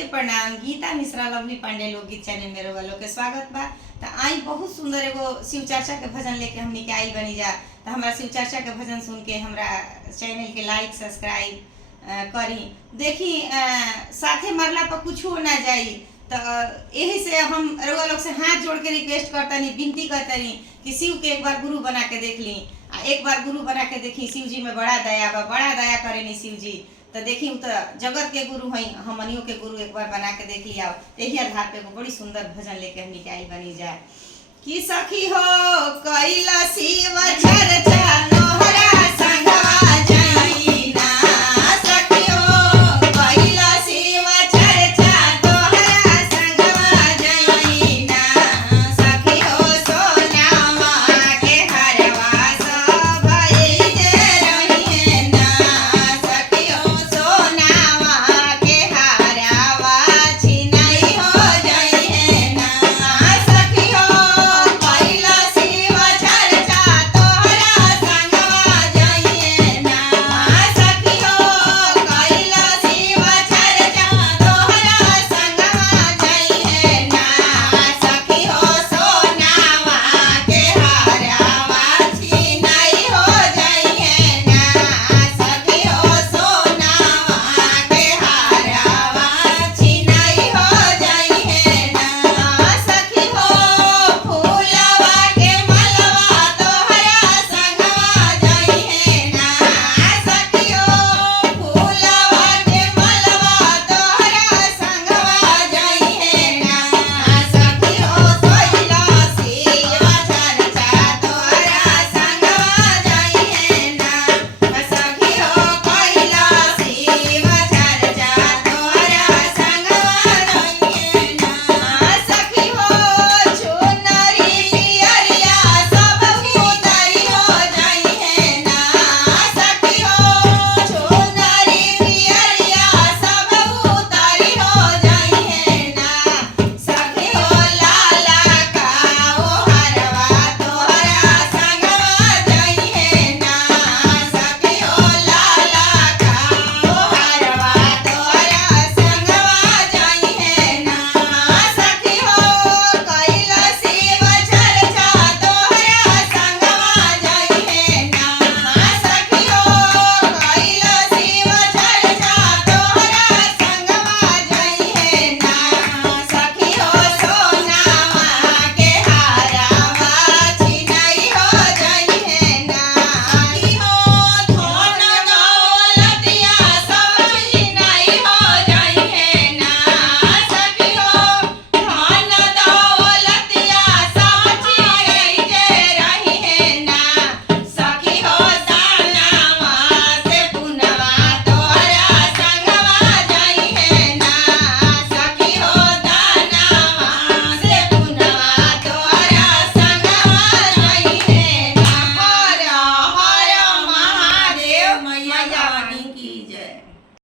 नमस्ते प्रणाम। गीता मिश्रा लवली पांडे लोकगीत चैनल में रउआ लोग के स्वागत बा। तो आई बहुत सुंदर एगो शिव चर्चा के भजन लेके हमनी के आई बनी जा। तो हमारा शिव चर्चा के भजन सुन के हमरा चैनल के लाइक सब्सक्राइब करी। देखी साथे मरला पर कुछ हो ना जाई। तो यही से हम रउआ लोग से हाथ जोड़ के रिक्वेस्ट करतनी, विनती करतनी कि शिव के एक बार गुरु बना के देख ली। एक बार गुरु बना के देखी। शिव जी में बड़ा दया बा, बड़ा दया करेनी शिव जी। तो देखी तो जगत के गुरु हई, हमनियों के गुरु एक बार बना के देख लिया। यही आधार पे बड़ी सुंदर भजन लेके हमनी के आई बनी जाए कि सखी हो कैला शिव चर्चा नोहरा